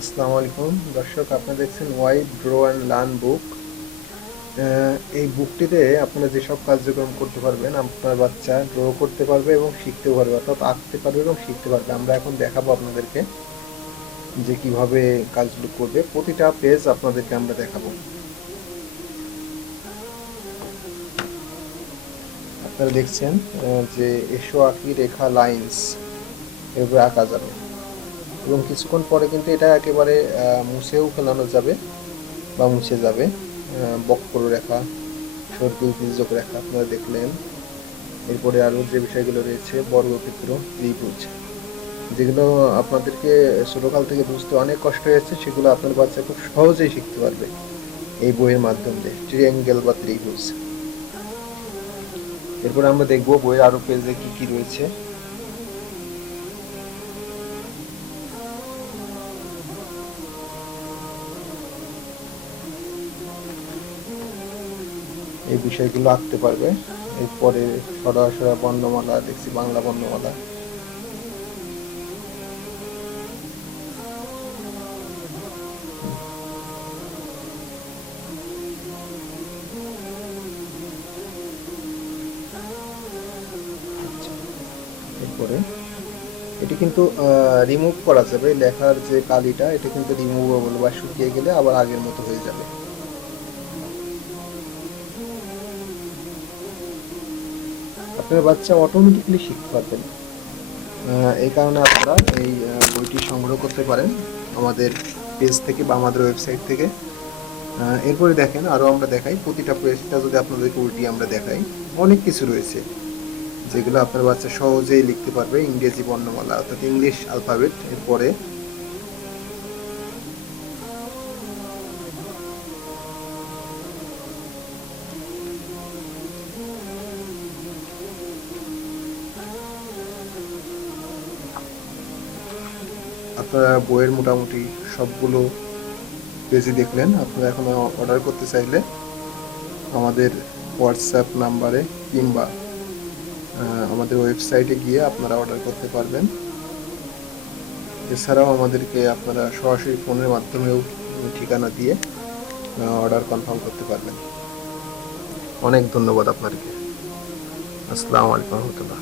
আসসালামু আলাইকুম। দর্শক আপনারা দেখছেন ওয়াই ড্র অ্যান্ড লার্ন বুক এই বুকটিতে আপনারা যেসব কার্যক্রম করতে পারবেন, আপনার বাচ্চা ড্র করতে পারবে এবং শিখতে পারবে, অর্থাৎ আঁকতে পারবে এবং শিখতে পারবে। আমরা এখন দেখাবো আপনাদেরকে যে কীভাবে কাজগুলো করবে। প্রতিটা পেজ আপনাদেরকে আমরা দেখাবো। আপনারা দেখছেন যে এসো আঁকি রেখা লাইন্স এভাবে আঁকা যাবে। এবং কিছুক্ষণ পরে কিন্তু এটা একেবারে মুছেও ফেলানো যাবে বা মুছে যাবে। বক্র রেখা, সর্পিল তির্যক রেখা আপনারা দেখলেন। এরপরে আরও যে বিষয়গুলো রয়েছে বর্গক্ষেত্র ত্রিভুজ যেগুলো আপনাদেরকে ছোটোকাল থেকে বুঝতে অনেক কষ্ট হয়েছে, সেগুলো আপনার বাচ্চা খুব সহজেই শিখতে পারবে এই বইয়ের মাধ্যম দিয়ে ট্রিয়াঙ্গেল বা ত্রিভুজ। এরপরে আমরা দেখব বইয়ের আরও পেজে কি কি রয়েছে। এই বিষয়গুলো আঁকতে পারবে। এরপরে সরাসরি বর্ণমালা, দেখছি বাংলা বর্ণমালা। এরপরে, এটি কিন্তু রিমুভ করা যাবে। লেখার যে কালিটা, এটা কিন্তু রিমুভেবল বা শুকিয়ে গেলে আবার আগের মতো হয়ে যাবে। আপনার বাচ্চা অটোমেটিক্যালি শিখতে পারবেন। এই কারণে আপনারা এই বইটি সংগ্রহ করতে পারেন আমাদের পেজ থেকে বা আমাদের ওয়েবসাইট থেকে। এরপরে দেখেন আরও আমরা দেখাই, প্রতিটা পেজটা যদি আপনাদেরকে উল্টি আমরা দেখাই, অনেক কিছু রয়েছে যেগুলো আপনার বাচ্চা সহজেই লিখতে পারবে ইংরেজি বর্ণমালা অর্থাৎ ইংলিশ অ্যালফাবেট এরপরে আপনারা বইয়ের মোটামুটি সবগুলো পেজই দেখলেন। আপনারা এখন অর্ডার করতে চাইলে আমাদের হোয়াটসঅ্যাপ নাম্বারে কিংবা আমাদের ওয়েবসাইটে গিয়ে আপনারা অর্ডার করতে পারবেন। এছাড়াও আমাদেরকে আপনারা সরাসরি ফোনের মাধ্যমেও ঠিকানা দিয়ে অর্ডার কনফার্ম করতে পারবেন। অনেক ধন্যবাদ আপনাদেরকে। আসসালামু আলাইকুম রহমতুল্লাহ।